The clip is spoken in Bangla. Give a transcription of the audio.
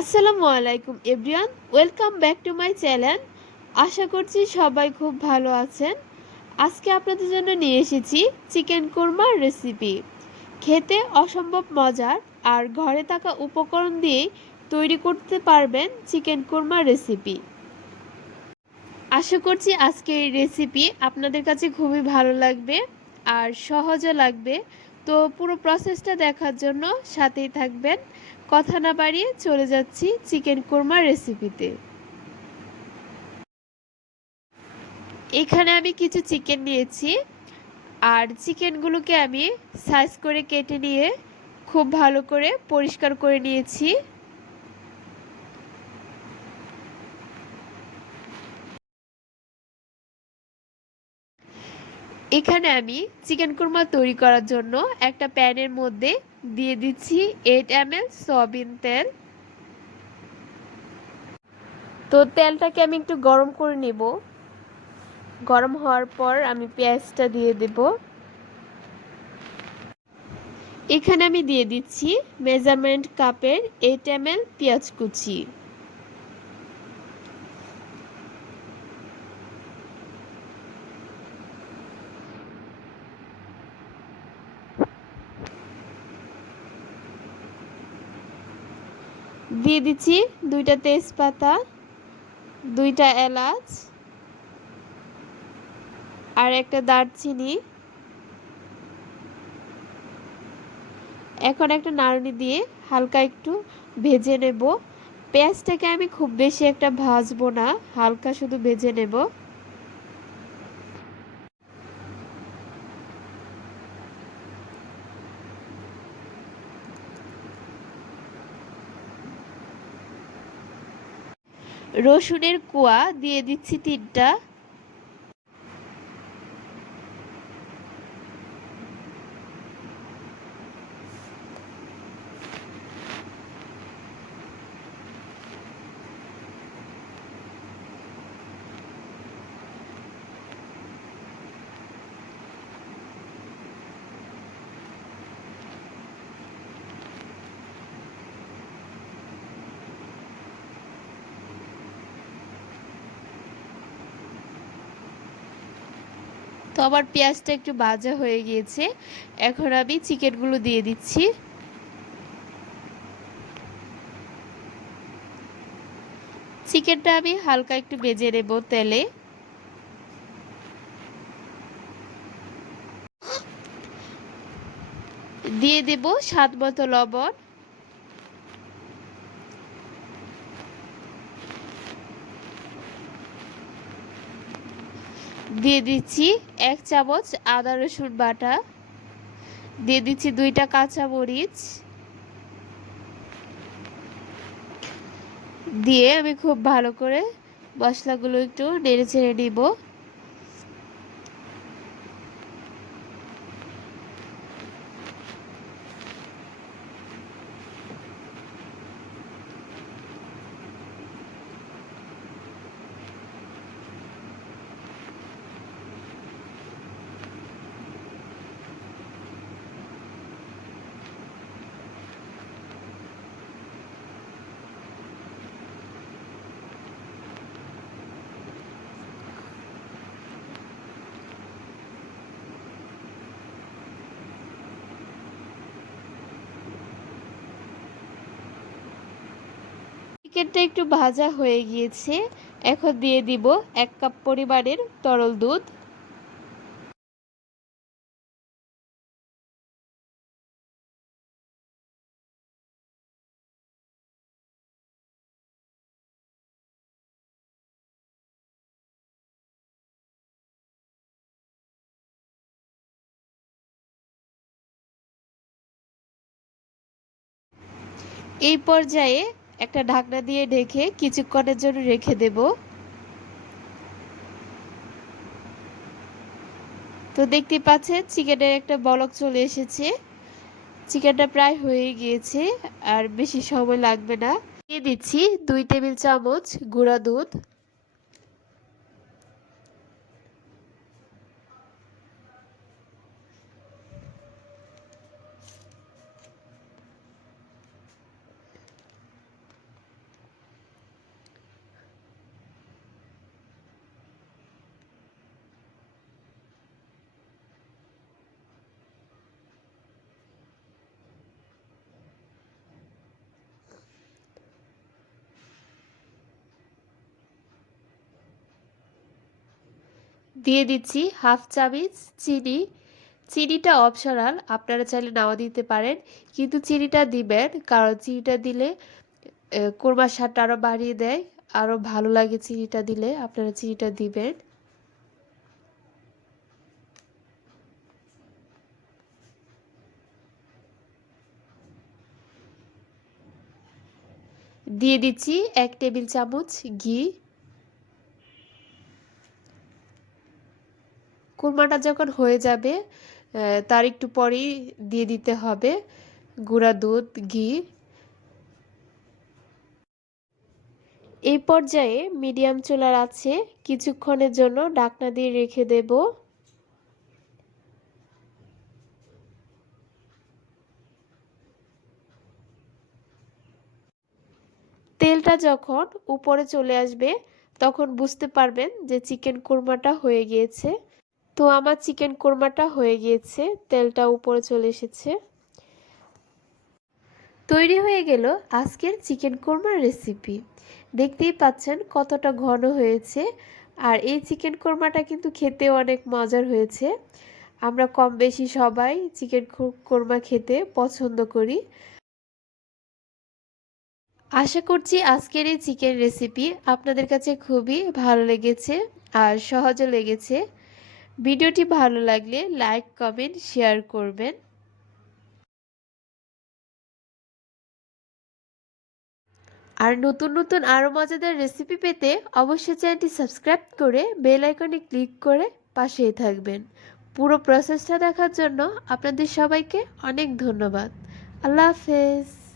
আসসালামু আলাইকুম everyone, welcome back to my channel. আশা করছি সবাই খুব ভালো আছেন। আজকে আপনাদের জন্য নিয়ে এসেছি চিকেন কোরমার রেসিপি। খেতে অসম্ভব মজার আর ঘরে থাকা উপকরণ দিয়েই তৈরি করতে পারবেন চিকেন কোরমার রেসিপি। আশা করছি আজকে এই রেসিপি আপনাদের কাছে খুবই ভালো লাগবে আর সহজও লাগবে। তো পুরো প্রসেসটা দেখার জন্য সাথেই থাকবেন। কথা না বাড়িয়ে চলে যাচ্ছি চিকেন কোরমার রেসিপিতে। এখানে আমি কিছু চিকেন নিয়েছি আর চিকেনগুলোকে আমি সাইজ করে কেটে নিয়ে খুব ভালো করে পরিষ্কার করে নিয়েছি। এখানে আমি চিকেন কোরমা তৈরি করার জন্য একটা প্যানের মধ্যে দিয়ে দিচ্ছি 8 ml সয়াবিন তেল। তো তেলটাকে আমি একটু গরম করে নেব। গরম হওয়ার পর আমি পেঁয়াজটা দিয়ে দেব। এখানে আমি দিয়ে দিচ্ছি মেজারমেন্ট কাপের 8 ml পেঁয়াজ কুচি। দিয়ে দিচ্ছি 2টা তেজপাতা, 2টা এলাচ আর একটা দারচিনি। এখন একটা নাড়ুনি দিয়ে হালকা একটু ভেজে নেব। পেঁয়াজটাকে আমি খুব বেশি একটা ভাজবো না, হালকা শুধু ভেজে নেব। রসুনের কোয়া দিয়ে দিচ্ছি 3টা। তো আমার পেঁয়াজটা একটু ভাজা হয়ে গিয়েছে, এখন আমি চিকেনগুলো দিয়ে দিচ্ছি। চিকেনটা আমি হালকা একটু ভেজে নেব তেলে। দিয়ে দেব স্বাদ মতো লবণ। দিয়ে দিচ্ছি 1 চামচ আদা রসুন বাটা। দিয়ে দিচ্ছি 2টা কাঁচামরিচ। দিয়ে আমি খুব ভালো করে মশলাগুলো একটু নেড়ে চেড়ে নিব। চিকেনটা একটু ভাজা হয়ে গিয়েছে, এখন দিয়ে দিব 1 কাপ পরিমাণের তরল দুধ। এই পর্যায়ে একটা ঢাকনা দিয়ে ঢেকে কিছুক্ষণের জন্য রেখে দেব। তো দেখতে পাচ্ছেন চিকেনের একটা বলক চলে এসেছে। চিকেনটা প্রায় হয়ে গিয়েছে, আর বেশি সময় লাগবে না। দিয়ে দিচ্ছি 2 টেবিল চামচ গুঁড়া দুধ। দিয়ে দিচ্ছি হাফ চামচ চিনি। চিনিটা অপশনাল, আপনারা চাইলে নাও দিতে পারেন, কিন্তু চিনিটা দিবেন কারণ চিনিটা দিলে কোরমার স্বাদটা আরও বাড়িয়ে দেয়, আরও ভালো লাগে চিনিটা দিলে, আপনারা চিনিটা দিবেন। দিয়ে দিচ্ছি 1 টেবিল চামচ ঘি। কোরমাটা যখন হয়ে যাবে তার একটু পরেই দিয়ে দিতে হবে গুঁড়া দুধ, ঘি। এই পর্যায়ে মিডিয়াম চুলার আছে কিছুক্ষণের জন্য ঢাকনা দিয়ে রেখে দেব। তেলটা যখন উপরে চলে আসবে তখন বুঝতে পারবেন যে চিকেন কোরমাটা হয়ে গিয়েছে। তো আমার চিকেন কোরমাটা হয়ে গিয়েছে, তেলটা উপরে চলে এসেছে। তৈরি হয়ে গেল আজকের চিকেন কোরমার রেসিপি। দেখতেই পাচ্ছেন কতটা ঘন হয়েছে, আর এই চিকেন কোরমাটা কিন্তু খেতেও অনেক মজার হয়েছে। আমরা কম বেশি সবাই চিকেন কোরমা খেতে পছন্দ করি। আশা করছি আজকের এই চিকেন রেসিপি আপনাদের কাছে খুবই ভালো লেগেছে আর সহজও লেগেছে। ভিডিওটি ভালো লাগলে লাইক, কমেন্ট, শেয়ার করবেন। আর নতুন নতুন আরও মজাদার রেসিপি পেতে অবশ্যই চ্যানেলটি সাবস্ক্রাইব করে বেল আইকনে ক্লিক করে পাশেই থাকবেন। পুরো প্রসেসটা দেখার জন্য আপনাদের সবাইকে অনেক ধন্যবাদ। আল্লাহ হাফেজ।